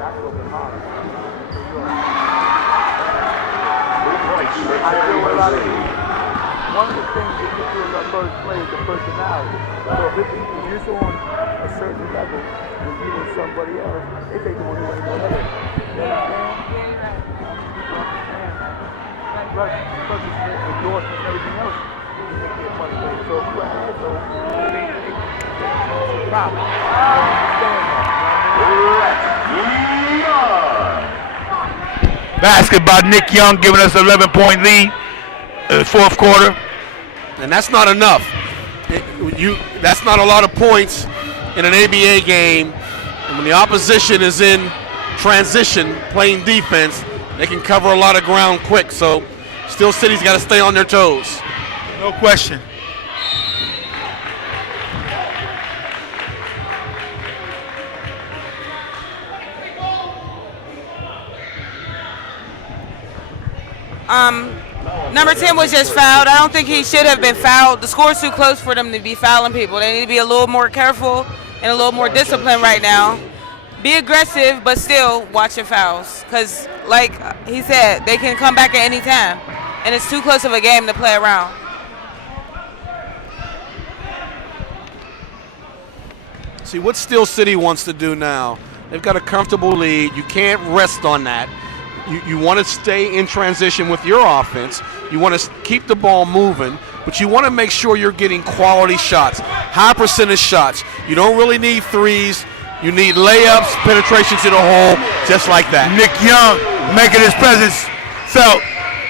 One of the things that you feel about first play is the personality. So if you're on a certain level and you and somebody else, they take the one who ain't gonna let it. You understand? Right. Plus it's more endorsement and everything else. You make it money later. So if you have so it's a problem. Basket by Nick Young, giving us an 11-point lead in the fourth quarter. And that's not enough. That's not a lot of points in an ABA game. And when the opposition is in transition, playing defense, they can cover a lot of ground quick. So Steel City's got to stay on their toes. No question. Number 10 was just fouled. I don't think he should have been fouled. The score's too close for them to be fouling people. They need to be a little more careful and a little more disciplined right now. Be aggressive, but still watch your fouls. Because, like he said, they can come back at any time. And it's too close of a game to play around. See, what Steel City wants to do now, they've got a comfortable lead. You can't rest on that. You want to stay in transition with your offense. You want to keep the ball moving, but you want to make sure you're getting quality shots, high percentage shots. You don't really need threes. You need layups, penetration to the hole, just like that. Nick Young making his presence felt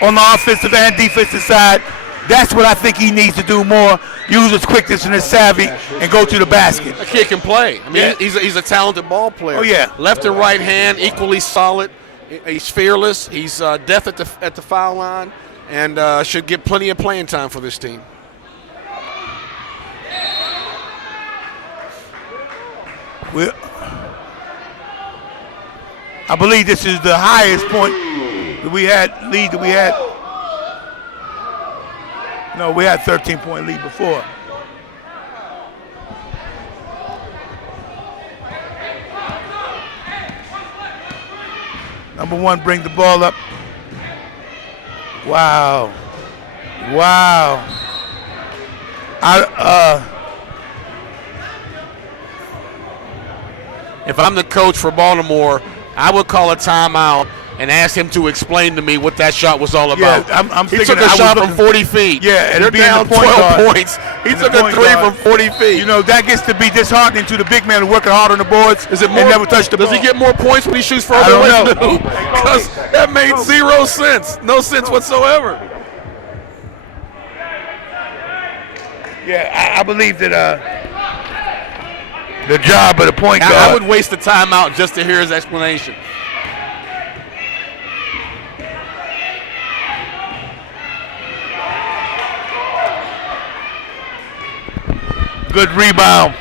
on the offensive and defensive side. That's what I think he needs to do more. Use his quickness and his savvy and go to the basket. That kid can play. I mean, he's a talented ball player. Oh, yeah. Left and right hand, equally solid. He's fearless. He's deft at the foul line, and should get plenty of playing time for this team. I believe this is the highest point that we had, lead that we had. No, we had 13-point lead before. Number one, bring the ball up. Wow. Wow. If I'm the coach for Baltimore, I would call a timeout and ask him to explain to me what that shot was all about. Yeah, he took a shot from 40 feet. Yeah, and they're down 12 points. He took a three from 40 feet. You know, that gets to be disheartening to the big man who's working hard on the boards and never touched the ball. Does he get more points when he shoots further away from the hoop? Because that made zero sense. No sense whatsoever. Yeah, I believe that the job of the point guard. I would waste the timeout just to hear his explanation. Good rebound.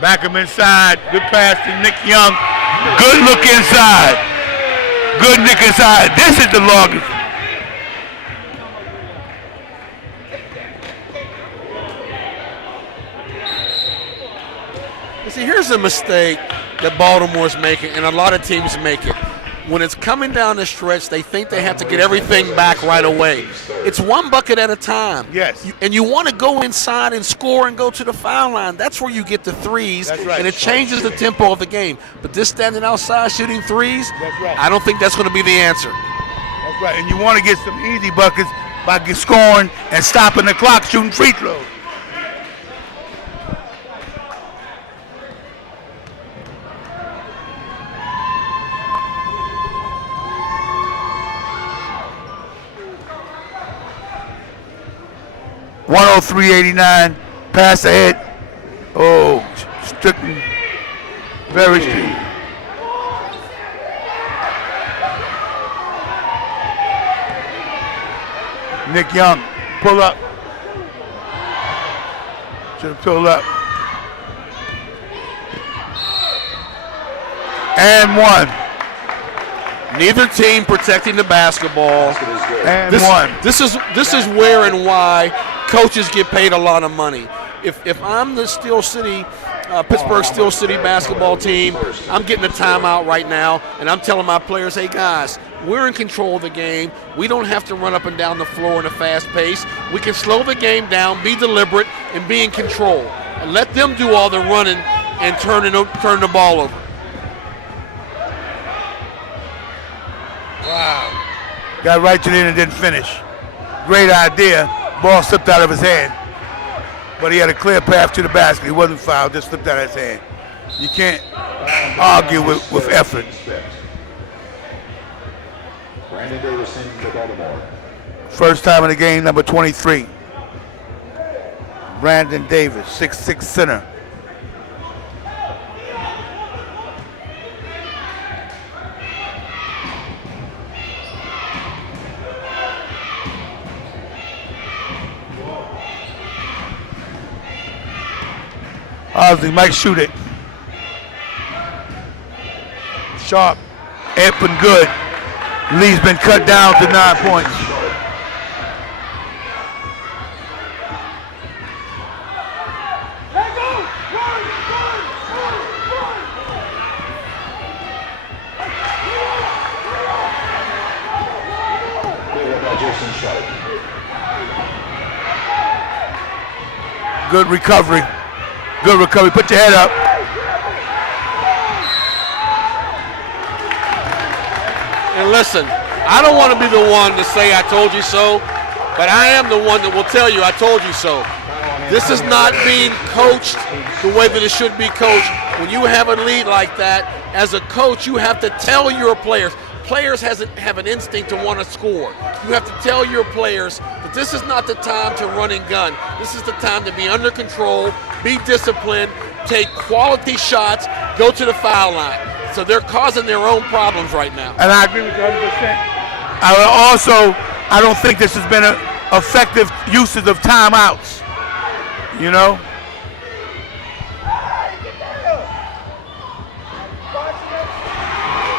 Back him inside. Good pass to Nick Young. Good look inside. Good Nick inside. This is the longest. See, here's a mistake that Baltimore's making, and a lot of teams make it. When it's coming down the stretch, they think they have to get everything back right away. It's one bucket at a time. Yes. And you want to go inside and score and go to the foul line. That's where you get the threes. That's right. And it changes the tempo of the game. But this standing outside shooting threes, that's right. I don't think that's going to be the answer. That's right. And you want to get some easy buckets by scoring and stopping the clock, shooting free throws. .103.89, pass ahead. Oh, Strickland, very strong. Nick Young, pull up. Should have pulled up. And one. Neither team protecting the basketball. And one. This is where and why coaches get paid a lot of money. If I'm the Steel City Pittsburgh Steel City basketball team, I'm getting a timeout right now, and I'm telling my players, hey guys, we're in control of the game. We don't have to run up and down the floor in a fast pace. We can slow the game down, be deliberate, and be in control. And let them do all the running and turn the ball over. Wow. Got right to the end and didn't finish. Great idea. Ball slipped out of his hand. But he had a clear path to the basket. He wasn't fouled, just slipped out of his hand. You can't argue with effort. Brandon Davison to Baltimore. First time in the game, number 23. Brandon Davis, 6'6" center. Osley might shoot it. Sharp, up and good. Lee's been cut down to 9 points. Good recovery. Good recovery. Put your head up. And listen, I don't want to be the one to say I told you so, but I am the one that will tell you I told you so. This is not being coached the way that it should be coached. When you have a lead like that, as a coach, you have to tell your players. Players have an instinct to want to score. You have to tell your players that this is not the time to run and gun. This is the time to be under control, be disciplined, take quality shots, go to the foul line. So they're causing their own problems right now. And I agree with you 100%. I don't think this has been an effective usage of timeouts. You know?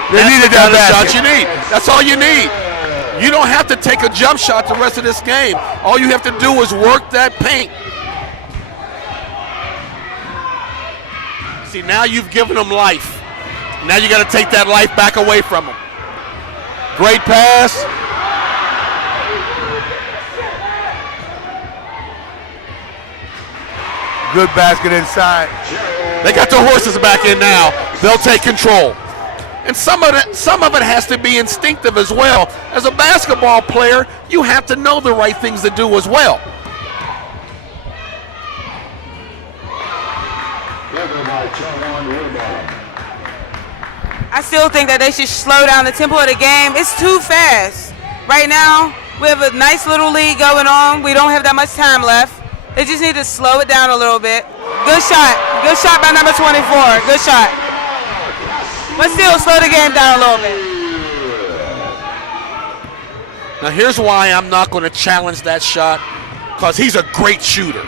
They needed that shot you need. That's all you need. You don't have to take a jump shot the rest of this game. All you have to do is work that paint. See, now you've given them life. Now you got to take that life back away from them. Great pass. Good basket inside. They got their horses back in now. They'll take control. And some of it has to be instinctive as well. As a basketball player, you have to know the right things to do as well. I still think that they should slow down the tempo of the game. It's too fast. Right now, we have a nice little lead going on. We don't have that much time left. They just need to slow it down a little bit. Good shot. Good shot by number 24. Good shot. But still, slow the game down a little bit. Now here's why I'm not going to challenge that shot, because he's a great shooter.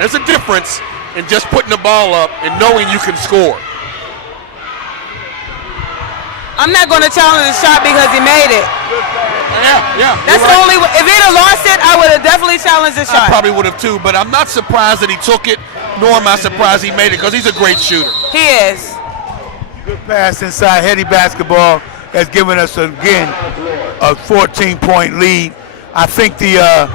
There's a difference in just putting the ball up and knowing you can score. I'm not going to challenge the shot because he made it. Yeah. That's the only way. If he'd have lost it, I would have definitely challenged the shot. I probably would have too, but I'm not surprised that he took it, nor am I surprised he made it, because he's a great shooter. He is. Good pass inside. Heady basketball has given us, again, a 14-point lead. I think the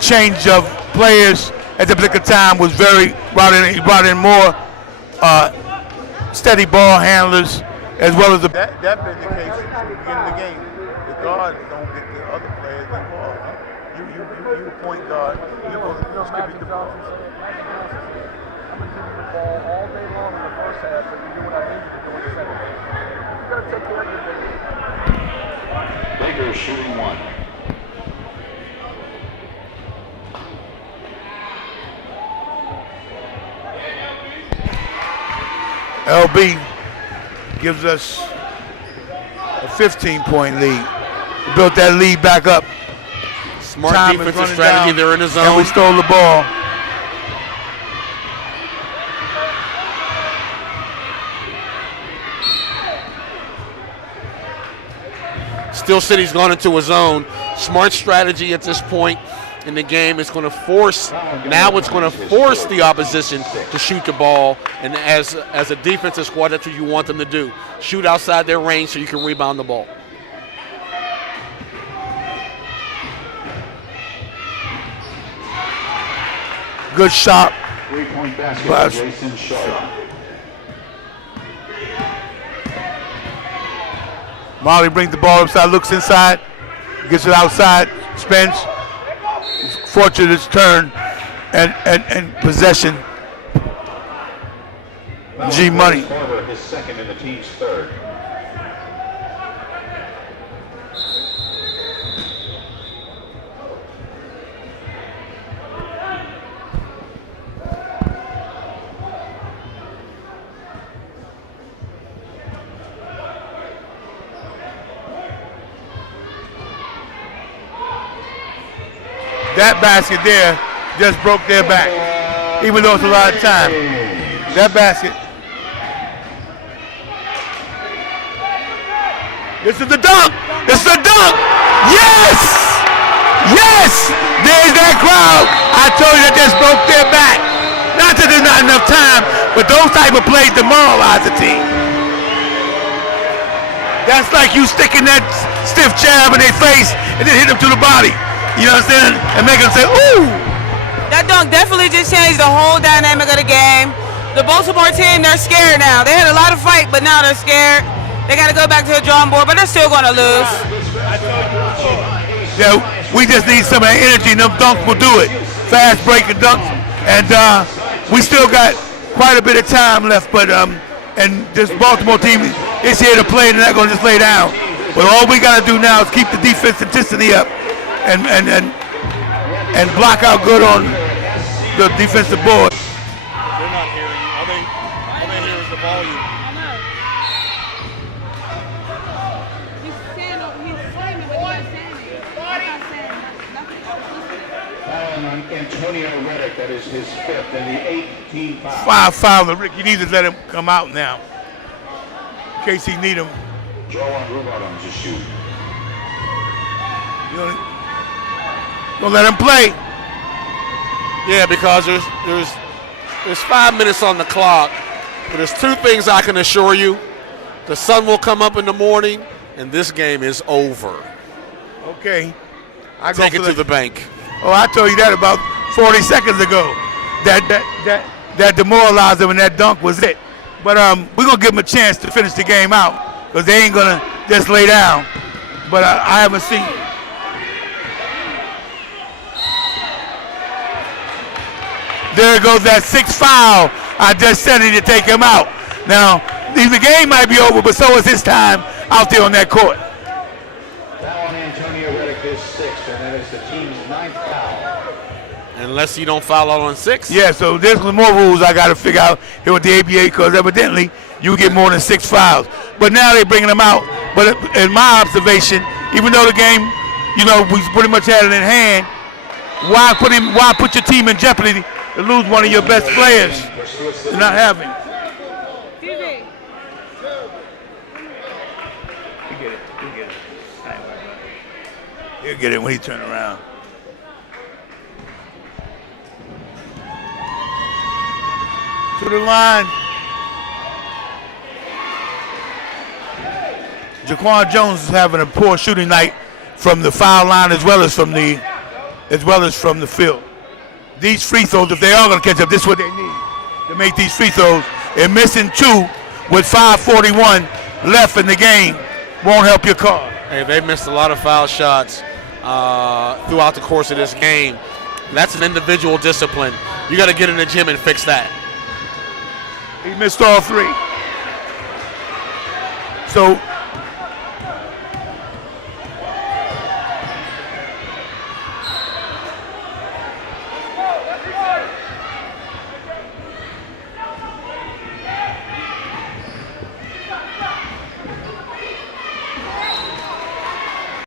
change of players at the blink of time was he brought in more steady ball handlers, as well as the... That been the case since the beginning of the game. The guards don't get the other players involved. You point guard, you distribute the ball. I'm going to give you the ball all day long in the first half, and you do what I need you to do in the second half. You got to take care of your business. Baker shooting one. LB gives us a 15-point lead. We built that lead back up. Smart Time defensive strategy. down, They're in the zone. and we stole the ball. Steel City's gone into a zone. Smart strategy at this point. in the game. It's going to force the opposition to shoot the ball, and as a defensive squad, that's what you want them to do. Shoot outside their range so you can rebound the ball. Good shot. 3-point basket Pass. for Jason Sharp. Molly brings the ball upside, looks inside, gets it outside, spins. Fortunate turn and possession. G Money. Carter, his second and the team's third. That basket there just broke their back, even though it's a lot of time. That basket. This is the dunk. This is the dunk. Yes! Yes! There's that crowd. I told you that just broke their back. Not that there's not enough time, but those type of plays demoralize the team. That's like you sticking that stiff jab in their face and then hit them to the body. You know what I'm saying? And make them say, ooh! That dunk definitely just changed the whole dynamic of the game. The Baltimore team, they're scared now. They had a lot of fight, but now they're scared. They got to go back to the drawing board, but they're still going to lose. Yeah, we just need some of that energy, and them dunks will do it. Fast breaking dunks. And we still got quite a bit of time left, but and this Baltimore team is here to play, and they're not going to just lay down. But all we got to do now is keep the defense intensity up and block out good on the defensive board. They're not hearing you. All they hear is the volume. I know. He's screaming, but he's not saying it. He's not saying nothing. Foul on Antonio Reddick, that is his fifth and the 18th foul. 5 fouls. Rick, you need to let him come out now in case he need him. Joe on Rubardon to shoot. You know, don't let him play. Yeah, because there's 5 minutes on the clock, but there's two things I can assure you. The sun will come up in the morning, and this game is over. Okay. I Take it to the bank. Oh, I told you that about 40 seconds ago. That demoralized them, and that dunk was it. But we're going to give them a chance to finish the game out because they ain't going to just lay down. But I haven't seen it. There goes that 6th foul. I just said it to take him out. Now, the game might be over, but so is his time out there on that court. Foul on Antonio Reddick, his sixth, and that is the team's 9th foul. Unless you don't foul out on 6. Yeah, so there's more rules I got to figure out here with the ABA because evidently you get more than 6 fouls. But now they're bringing them out. But in my observation, even though the game, you know, we pretty much had it in hand, why put your team in jeopardy to lose one of your best players and not having? TV. He'll get it when he turn around. To the line. Jaquan Jones is having a poor shooting night from the foul line as well as from the field. These free throws, if they are going to catch up, this is what they need to make these free throws. And missing 2 with 5:41 left in the game won't help your cause. Hey, they missed a lot of foul shots throughout the course of this game. That's an individual discipline. You got to get in the gym and fix that. He missed all 3. So